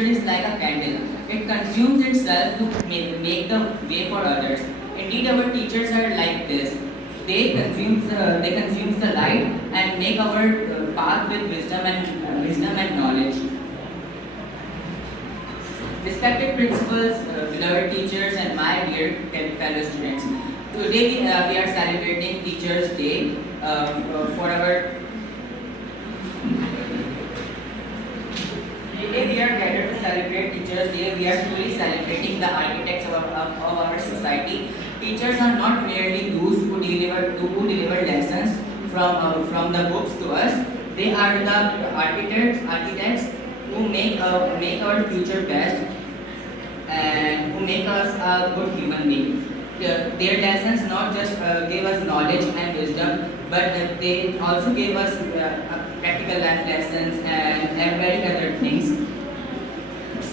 teacher is like a candle. It consumes itself to make the way for others. Indeed, our teachers are like this. They consume the light and make our path with wisdom and knowledge. Respected principals, beloved teachers, and my dear fellow students. Today we are celebrating Teachers' Day for our. Today we are gathered to celebrate Teachers' Day. We are truly celebrating the architects of our society. Teachers are not merely those who deliver lessons from the books to us. They are the architects who make our future best and who make us a good human being. Their lessons not just gave us knowledge and wisdom, but they also gave us practical life lessons and very other things.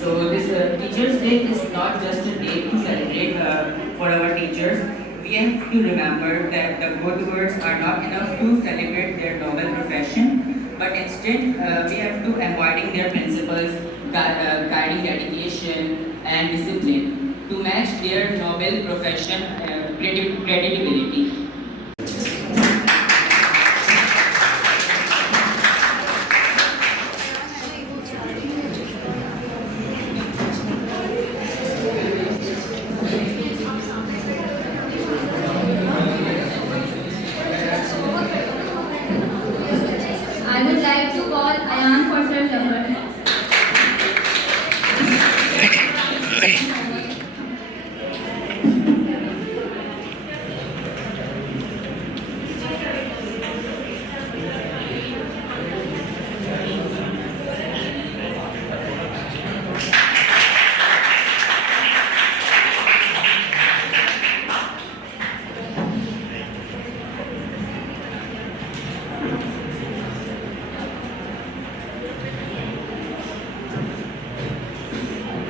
So this Teachers' Day is not just a day to celebrate for our teachers. We have to remember that the good words are not enough to celebrate their noble profession, but instead we have to embodying their principles, guiding dedication and discipline to match their noble profession credibility. I would like to call Ayan for self-development.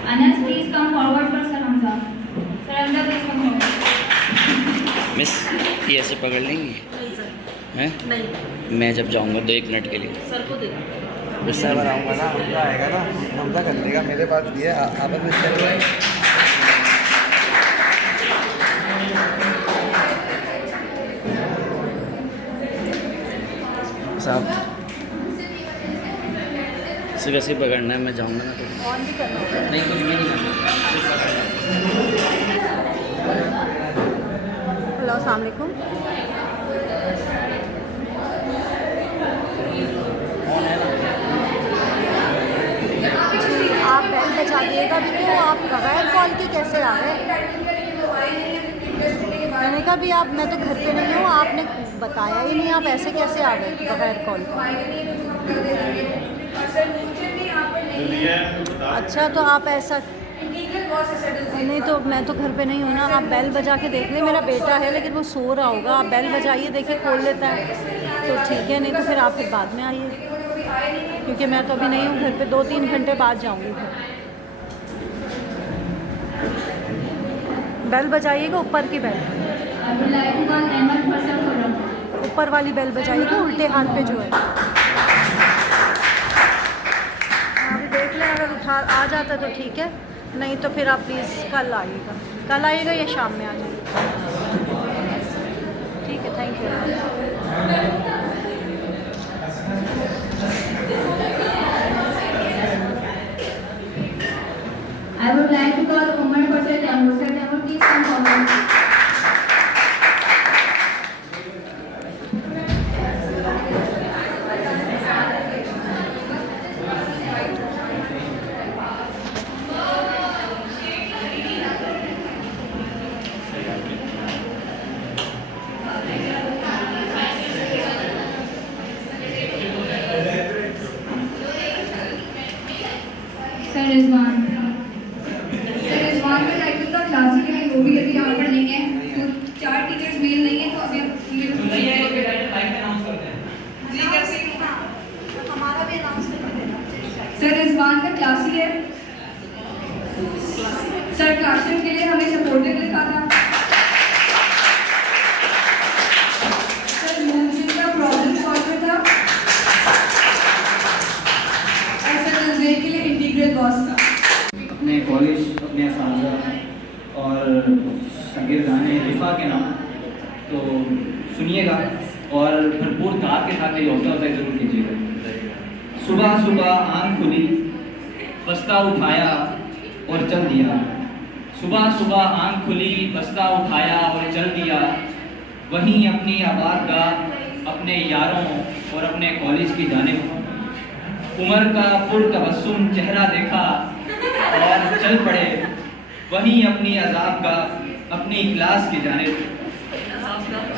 Anas, please come forward for Saramza. Saramza, please come forward. Miss ये ऐसे पकड़ लेंगी हैं? नहीं मैं जब जाऊंगा 2-1 minute के लिए सर को दे दो। सर मैं आऊँगा ना, हमजा आएगा ना, हमजा कर लेगा। मेरे पास भी है, आपस में चल रहा है। साहब सिर्फ ऐसे ही पकड़ना है, मैं जाऊंगा ना तो ऑन भी करना होगा। नहीं, कुछ भी नहीं करना, सिर्फ पकड़ना है। हेलो, अस्सलाम वालेकुम। आप बेल बजा दिएगा भी तो आप बगैर कॉल के कैसे आ गए? मैंने कहा भी आप, मैं तो घर पे नहीं हूँ, आपने बताया ही नहीं, आप ऐसे कैसे आ गए बगैर कॉल के? अच्छा, तो आप ऐसा नहीं, तो मैं तो घर पे नहीं हूँ ना, आप बेल बजा के देख लें। मेरा बेटा है लेकिन वो सो रहा होगा, आप बेल बजाइए, देखिए खोल लेता है तो ठीक है, नहीं तो फिर आप फिर बाद में आइए, क्योंकि मैं तो अभी नहीं हूँ घर पे, 2-3 घंटे बाद जाऊँगी फिर। बेल बजाइएगा, ऊपर की bell, I would like to call Ahmed for self-development. ऊपर वाली बेल बजाइएगा, उल्टे हाथ पे जो है। अभी देख लें, अगर उठा आ जाता है तो ठीक है, नहीं तो फिर आप प्लीज़ कल आइएगा या शाम में आ जाइएगा। ठीक है, thank you. I would like to call Umar for self-development. Sir, Tamur, please come forward. Sir Rizwan. Sir Rizwan का टाइटल था क्लासिक, लेकिन वो भी अभी यहाँ पर नहीं है, तो 4 टीचर्स मेल नहीं है, तो अभी जी कैसे हमारा भी अनाउंस करके देना। सर रिजवान का क्लासिक है। सर क्लासरूम के लिए हमें सपोर्टिव लिखा था। सर मूवमेंट का प्रॉब्लम सॉल्वर था। और सर के लिए इंटीग्रल बॉस था। अपने कॉलेज, अपने असातिज़ा और शागिर्दान रिफ़ा के नाम। तो सुनिएगा और भरपूर ताक़त के साथ मेरी हौसला अफजाई ज़रूर कीजिएगा। सुबह सुबह आँख खुली, बस्ता उठाया और चल दिया। सुबह सुबह आँख खुली, बस्ता उठाया और चल दिया। वहीं अपनी आबाद गाह, अपने यारों और अपने कॉलेज की जानिब उमर का पुरतबस्सुम चेहरा देखा और चल पड़े। वहीं अपनी अज़ाब का अपनी क्लास की जानिब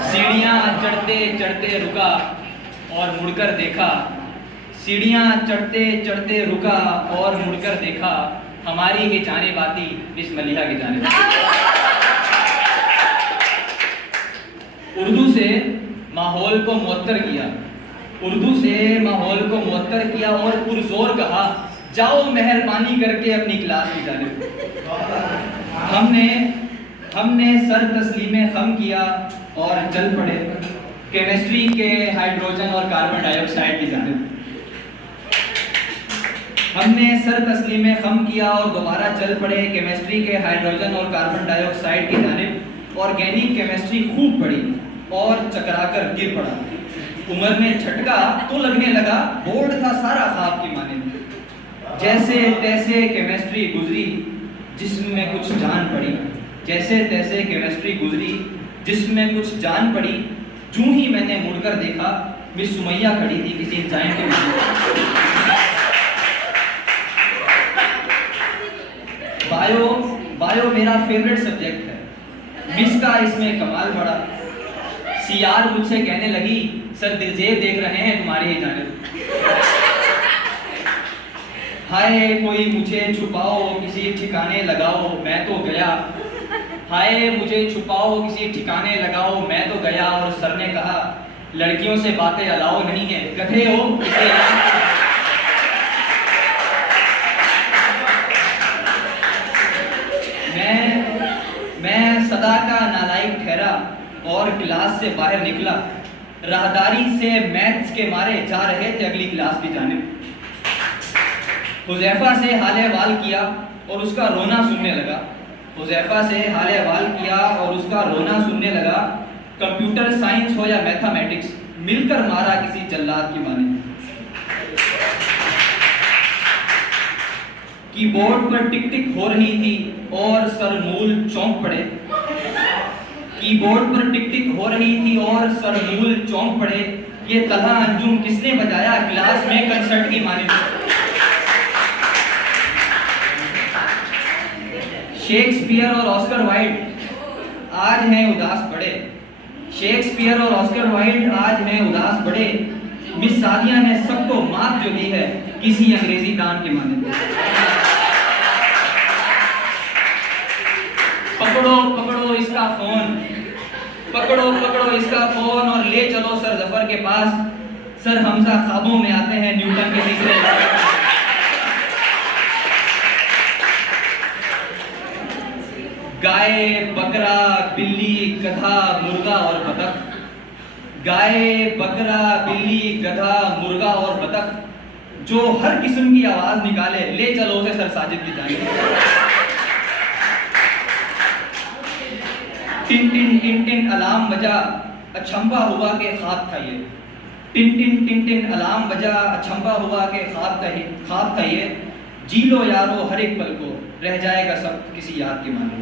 सीढ़ियाँ चढ़ते चढ़ते रुका और मुड़कर देखा। सीढ़ियाँ चढ़ते चढ़ते रुका और मुड़कर देखा। हमारी ही जानिब आती इस मलिहा की जानिब। उर्दू से माहौल को मुअत्तर किया, उर्दू से माहौल को मुअत्तर किया और पुरजोर कहा, जाओ मेहरबानी करके अपनी क्लास की जानिब। हमने सर तस्लीमे खम किया और चल पड़े केमिस्ट्री के हाइड्रोजन और कार्बन डाइऑक्साइड की जानिब। हमने सर तस्लीमे खम किया और दोबारा चल पड़े केमिस्ट्री के हाइड्रोजन और कार्बन डाइऑक्साइड की जानिब। ऑर्गेनिक केमिस्ट्री खूब पढ़ी और चकराकर गिर पड़ा। उमर ने झटका तो लगने लगा, बोर्ड था सारा ख्वाब की माने। जैसे तैसे केमिस्ट्री गुजरी जिसमें कुछ जान पड़ी। जैसे तैसे केमिस्ट्री गुजरी जिसमें कुछ जान पड़ी। जूं ही मैंने मुड़कर देखा, मिस सुमैया खड़ी थी किसी एंजाइम के पीछे। बायो मेरा फेवरेट सब्जेक्ट है। मिस का इसमें कमाल बड़ा। सीआर मुझसे कहने लगी, सर दिलजेब देख रहे हैं तुम्हारी ही जानिब। हाय कोई मुझे छुपाओ, किसी ठिकाने लगाओ, मैं तो गया। हाय मुझे छुपाओ, किसी ठिकाने लगाओ, मैं तो गया। और सर ने कहा, लड़कियों से बातें अलाउ नहीं है, गधे हो इसे। मैं सदा का नालायक ठहरा और क्लास से बाहर निकला। राहदारी से मैथ्स के मारे जा रहे थे अगली क्लास की जानिब। हुज़ैफा से हाल अहवाल किया और उसका रोना सुनने लगा। हुज़ैफा से हाल अहवाल किया और उसका रोना सुनने लगा। कंप्यूटर साइंस हो या मैथमेटिक्स, मिलकर मारा किसी जल्लाद की माने। कीबोर्ड पर टिक टिक हो रही थी और सरमूल चौंक पड़े। कीबोर्ड पर टिक टिक हो रही थी और सरमूल चौंक पड़े। ये तलहा अंजुम किसने बजाया क्लास में कंसर्ट की माने। शेक्सपियर और ऑस्कर वाइल्ड आज हैं उदास बड़े। शेक्सपियर और ऑस्कर वाइल्ड आज हैं उदास बड़े। मिस सादिया ने सबको मात जो दी है किसी अंग्रेजी दान के माने। पकड़ो इसका फोन, पकड़ो इसका फोन और ले चलो सर जफर के पास। सर हमजा ख्वाबों में आते हैं न्यूटन के तीसरे। गाय, बकरा, बिल्ली, गधा, मुर्गा और बतख। गाय, बकरा, बिल्ली, गधा, मुर्गा और बतख जो हर किस्म की आवाज निकाले, ले चलो उसे सर साजिद की जानिब। Tin tin tin tin alarm बजा, अचंभा हुआ के ख्वाब था ये। Tin tin tin tin alarm बजा, अचंभा हुआ के ख्वाब था ये। जी लो यारो हर एक पल को, रह जाएगा सब किसी याद के माने।